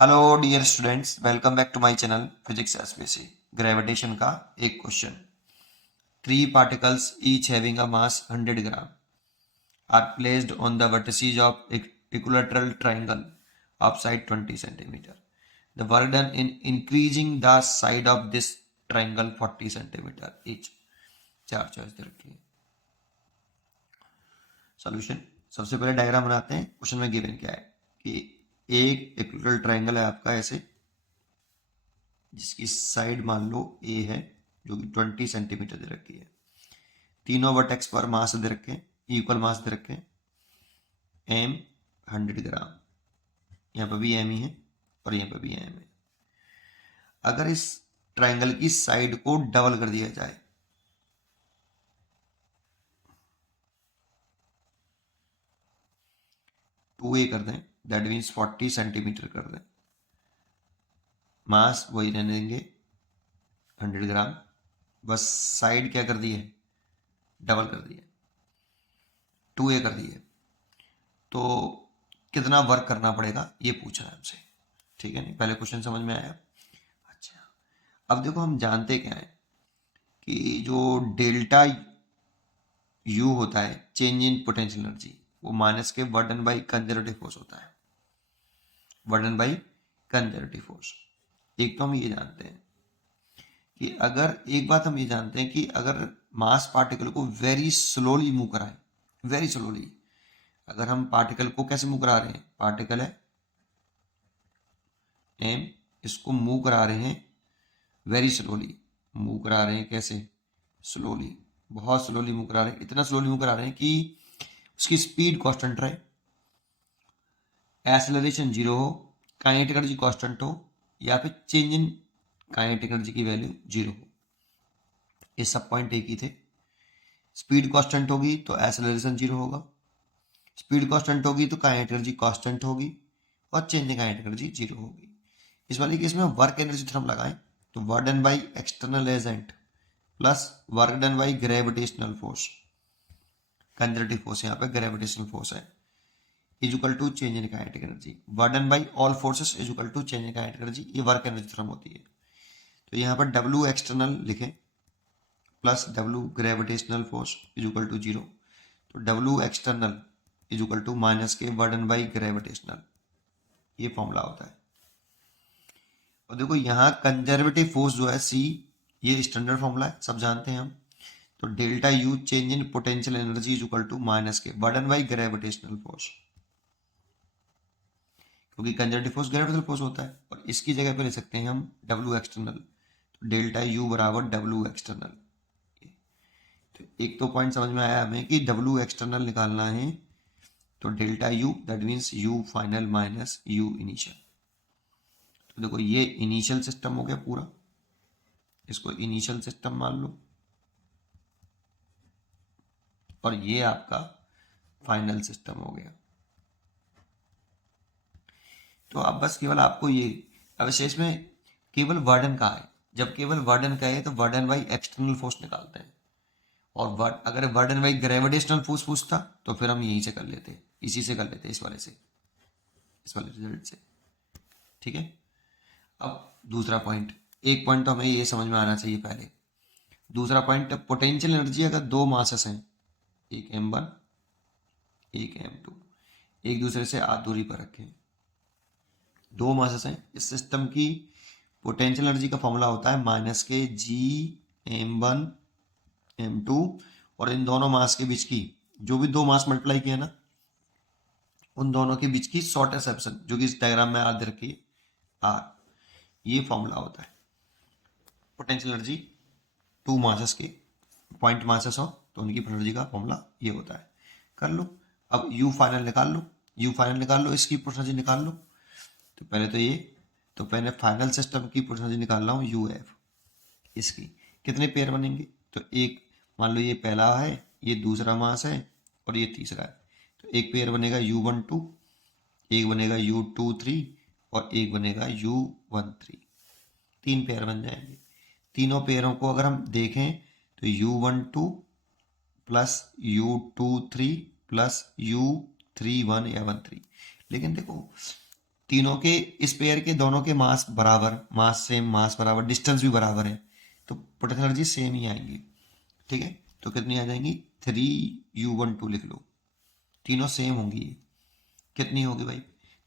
Hello dear students, welcome back to my channel physics SPC. Gravitation का एक question. Three particles each having a mass 100 gram are placed on the vertices of equilateral triangle of side 20 centimeter. The work done in increasing the side of this triangle 40 centimeter each. चार choice दे रखी है। Solution, सबसे पहले diagram बनाते हैं। Question में given क्या है कि एक इक्विलैटरल ट्रायंगल है आपका ऐसे, जिसकी साइड मान लो ए है जो कि 20 सेंटीमीटर दे रखी है। तीनों वर्टेक्स पर मास दे रखे हैं, इक्वल मास दे रखे हैं। एम 100 ग्राम, यहाँ पर भी एम ही है और यहाँ पर भी एम है। अगर इस ट्रायंगल की साइड को डबल कर दिया जाए, टू ए कर दें, दैट मीन्स 40 सेंटीमीटर कर दें, मास वही रहने देंगे 100 ग्राम, बस साइड क्या कर दी है, डबल कर दी है, 2a कर दी है। तो कितना वर्क करना पड़ेगा ये पूछ रहा है हमसे, ठीक है। नहीं, पहले क्वेश्चन समझ में आया। अच्छा, अब देखो हम जानते क्या है कि जो डेल्टा यू होता है, चेंज इन पोटेंशियल एनर्जी, वो माइनस के वर्डन बाई कंजर्वेटिव फोर्स होता है। वर्डन बाई कंजर्वेटिव फोर्स, एक तो हम ये जानते हैं कि अगर, एक बात हम ये जानते हैं कि अगर मास पार्टिकल को वेरी स्लोली मूव कराएं, वेरी स्लोली, अगर हम पार्टिकल को कैसे मूव करा रहे हैं, पार्टिकल है एम, इसको मूव करा रहे हैं वेरी स्लोली, मूव करा रहे हैं कैसे, स्लोली, बहुत स्लोली मूव करा रहे हैं, इतना स्लोली मूव करा रहे हैं कि उसकी स्पीड कांस्टेंट रहे, एक्सेलरेशन जीरो हो, काइनेटिक एनर्जी कांस्टेंट हो, या फिर चेंज इन काइनेटिक एनर्जी की वैल्यू जीरो हो। ये सब पॉइंट एक ही थे। स्पीड कांस्टेंट होगी तो एक्सेलरेशन जीरो होगा, स्पीड कांस्टेंट होगी तो काइनेटिक एनर्जी कांस्टेंट होगी, और change in kinetic energy zero होगी। इस वाले केस में वर्क एनर्जी थ्योरम लगाएं तो work done by external agent plus work done by gravitational force, conservative force यहाँ पे ग्रेविटेशनल फोर्स है, is equal to change in kinetic energy. Work done by all forces is equal to change in kinetic energy, ये work energy theorem होती है। तो यहाँ पर W external लिखें plus W gravitational force is equal to zero, तो W external is equal to minus के work done by gravitational, ये फॉर्मूला होता है। और देखो यहाँ कंजर्वेटिव फोर्स जो है सी, ये स्टैंडर्ड फॉर्मूला है, सब जानते हैं हम। तो delta U change in potential energy is equal to minus के वर्डन बाई ग्रेविटेशनल फोर्स, क्योंकि कंजर्वेटिव फोर्स ग्रेविटेशनल फोर्स होता है। और इसकी जगह पे ले सकते हैं हम डब्ल्यू एक्सटर्नल, तो डेल्टा यू बराबर डब्ल्यू एक्सटर्नल। तो एक तो पॉइंट समझ में आया हमें कि डब्ल्यू एक्सटर्नल निकालना है, तो delta you that means you final minus you initial. तो देखो ये इनिशियल सिस्टम हो गया पूरा, इसको इनिशियल सिस्टम मान लो, और ये आपका फाइनल सिस्टम हो गया। तो अब बस केवल आपको ये, अब शेष में केवल वर्डन का है, जब केवल वर्डन का है तो वर्डन बाई एक्सटर्नल फोर्स निकालते हैं, और अगर वर्डन बाई ग्रेविटेशनल फोर्स पूछता तो फिर हम यहीं से कर लेते, इसी से कर लेते, इस वाले से, इस वाले रिजल्ट से, ठीक है। अब दूसरा पॉइंट, एक पॉइंट तो हमें ये समझ में आना चाहिए पहले। दूसरा पॉइंट, पोटेंशियल एनर्जी अगर दो मासेस हैं, एक m1 एक m2, एक दूसरे से आध दूरी पर रखें, दो मासेस हैं, इस सिस्टम की पोटेंशियल एनर्जी का फॉर्मूला होता है माइनस के जी m1 m2, और इन दोनों मास के बीच की, जो भी दो मास मल्टीप्लाई किया ना, उन दोनों के बीच की शॉर्टेस्ट सेक्शन, जो कि इस डायग्राम में आध रखी है आर, ये फॉर्मूला होता है पोटेंशियल एनर्जी टू मासेस के, पॉइंट मासेस हो तो उनकी पोटेंशियल एनर्जी का फॉर्मूला ये होता है। कर लो, अब यू फाइनल निकाल लो, यू फाइनल निकाल लो, इसकी पोटेंशियल एनर्जी निकाल लो। तो पहले तो ये, तो पहले फाइनल सिस्टम की पोटेंशियल एनर्जी निकाल रहा हूँ यू एफ, इसकी कितने पेयर बनेंगे, तो एक, मान लो ये पहला है, ये दूसरा मास है, और ये तीसरा है, तो एक पेयर बनेगा U12, एक बनेगा U23, और एक बनेगा U13, तीन पेयर बन जाएंगे। तीनों पेयरों को अगर हम देखें तो U12 plus U23 plus U31 या 13, लेकिन देखो तीनों के इस पेयर के दोनों के मास बराबर, मास सेम, मास बराबर, डिस्टेंस भी बराबर है, तो पोटेंशियल एनर्जी सेम ही आएंगी। ठीक है, तो कितनी आ जाएंगी, 3u12 लिख लो, तीनों सेम होंगी। ये कितनी होगी भाई,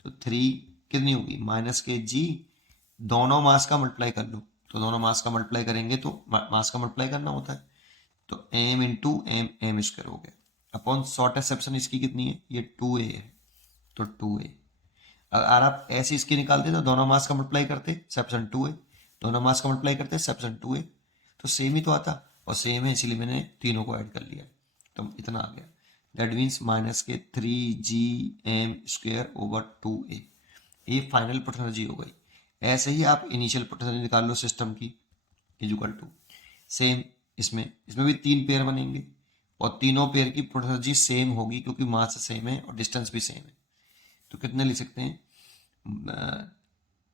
तो 3 कितनी होगी, माइनस के जी, दोनों मास का मल्टीप्लाई कर लो, तो दोनों मास का मल्टीप्लाई करेंगे तो मास का मल्टीप्लाई करना होता है, तो m into M, M square हो गया, अपॉन शॉर्ट एक्सेप्शन इसकी कितनी है, ये 2a है, तो 2a। अगर आप ऐसे इसकी निकालते तो दोनों मास का मल्टीप्लाई करते, सेप्शन 2a, दोनों मास का मल्टीप्लाई करते सेप्शन 2a, तो सेम ही तो आता, और सेम है इसीलिए मैंने तीनों को ऐड कर लिया, तो इतना आ गया। दैट मीन्स माइनस के 3gm स्क्वायर ओवर 2a, ये फाइनल पोटेंशियल एनर्जी हो गई। ऐसे ही आप इनिशियल पोटेंशियल एनर्जी निकाल लो सिस्टम की, इक्वल टू सेम, इसमें भी 3 पेयर बनेंगे और तीनों पेयर की पोटेंशियल एनर्जी सेम होगी क्योंकि मास सेम है और डिस्टेंस भी सेम है। तो कितने लिख सकते हैं,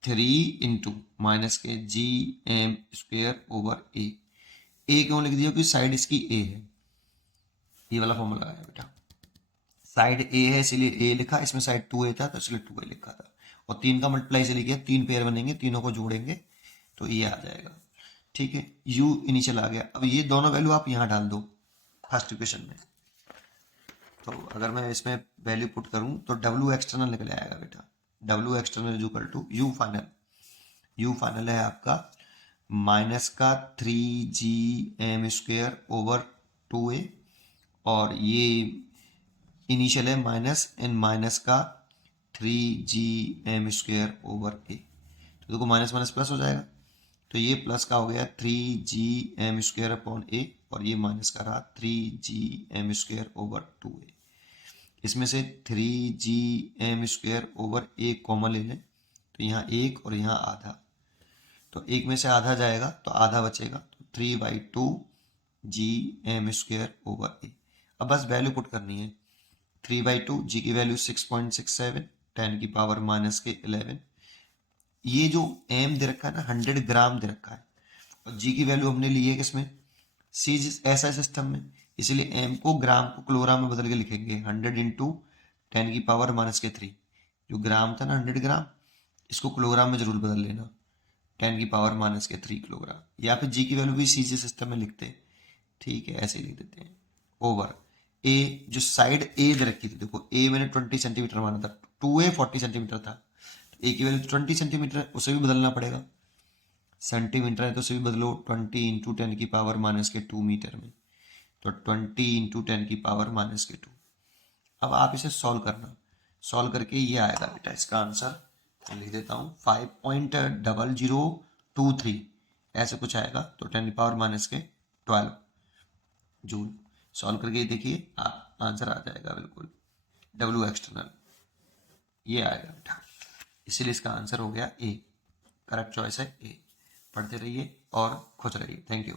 3 इंटू माइनस के जी एम स्क्वेयर ओवर ए क्यों लिख दिया, क्योंकि साइड इसकी ए है, ये वाला फॉर्मूला है बेटा, साइड ए है इसीलिए ए लिखा, इसमें साइड 2a था तो इसलिए 2a लिखा था, और 3 का मल्टीप्लाई इसलिए किया, 3 पेयर बनेंगे, तीनों को जोड़ेंगे तो ये आ जाएगा। ठीक है, u इनिशियल आ गया। अब ये दोनों वैल्यू आप यहाँ डाल दो फर्स्ट इक्वेशन में, तो अगर मैं इसमें वैल्यू पुट करूँ तो W एक्सटर्नल निकल आएगा बेटा, W external is equal to U final, U final है आपका माइनस का 3gm स्क्वेयर ओवर 2a, और ये इनिशियल है माइनस एंड माइनस का 3gm स्क्वेयर ओवर a, तो देखो माइनस माइनस प्लस हो जाएगा, तो ये प्लस का हो गया 3gm स्क्वेयर अपॉन a, और ये माइनस का रहा 3gm स्क्वेयर ओवर 2a। इसमें से 3gm square over a common ले लें, तो यहाँ 1 और यहाँ आधा, तो एक में से आधा जाएगा तो आधा बचेगा, तो 3/2 gm स्क्वेयर ओवर a। अब बस वैल्यू पुट करनी है, 3/2, g की वैल्यू 6.67, 10 की पावर माइनस के 11, ये जो m दे रखा है ना 100 ग्राम दे रखा है, और g की वैल्यू हमने ली है किसमें, सी ऐसा सिस्टम में, इसलिए m को ग्राम को किलोग्राम में बदल के लिखेंगे, 100 इंटू 10 की पावर माइनस के 3, जो ग्राम था ना 100 ग्राम, इसको किलोग्राम में जरूर बदल लेना, 10 की पावर माइनस के 3 किलोग्राम, या फिर जी की वैल्यू भी सी सिस्टम में लिखते हैं। ठीक है, ऐसे ही लिख देते हैं, ओवर ए, जो साइड ए दे रखी थी, देखो ए मैंने 20 सेंटीमीटर माना था, 2a 40 सेंटीमीटर था, तो ए की वैल्यू 20 सेंटीमीटर, उसे भी बदलना पड़ेगा, सेंटीमीटर है तो उसे भी बदलो 20 इंटू 10 की पावर माइनस के 2 मीटर में, तो 20 इंटू 10 की पावर माइनस के 2। अब आप इसे सॉल्व करना, सॉल्व करके ये आएगा बेटा इसका आंसर, मैं लिख देता हूँ 5.0023 ऐसे कुछ आएगा, तो 10 की पावर माइनस के 12 जूल। सॉल्व करके देखिए आप आंसर आ जाएगा बिल्कुल, W एक्सटर्नल ये आएगा बेटा, इसीलिए इसका आंसर हो गया ए, करेक्ट चॉइस है ए। पढ़ते रहिए और खुश रहिए, थैंक यू।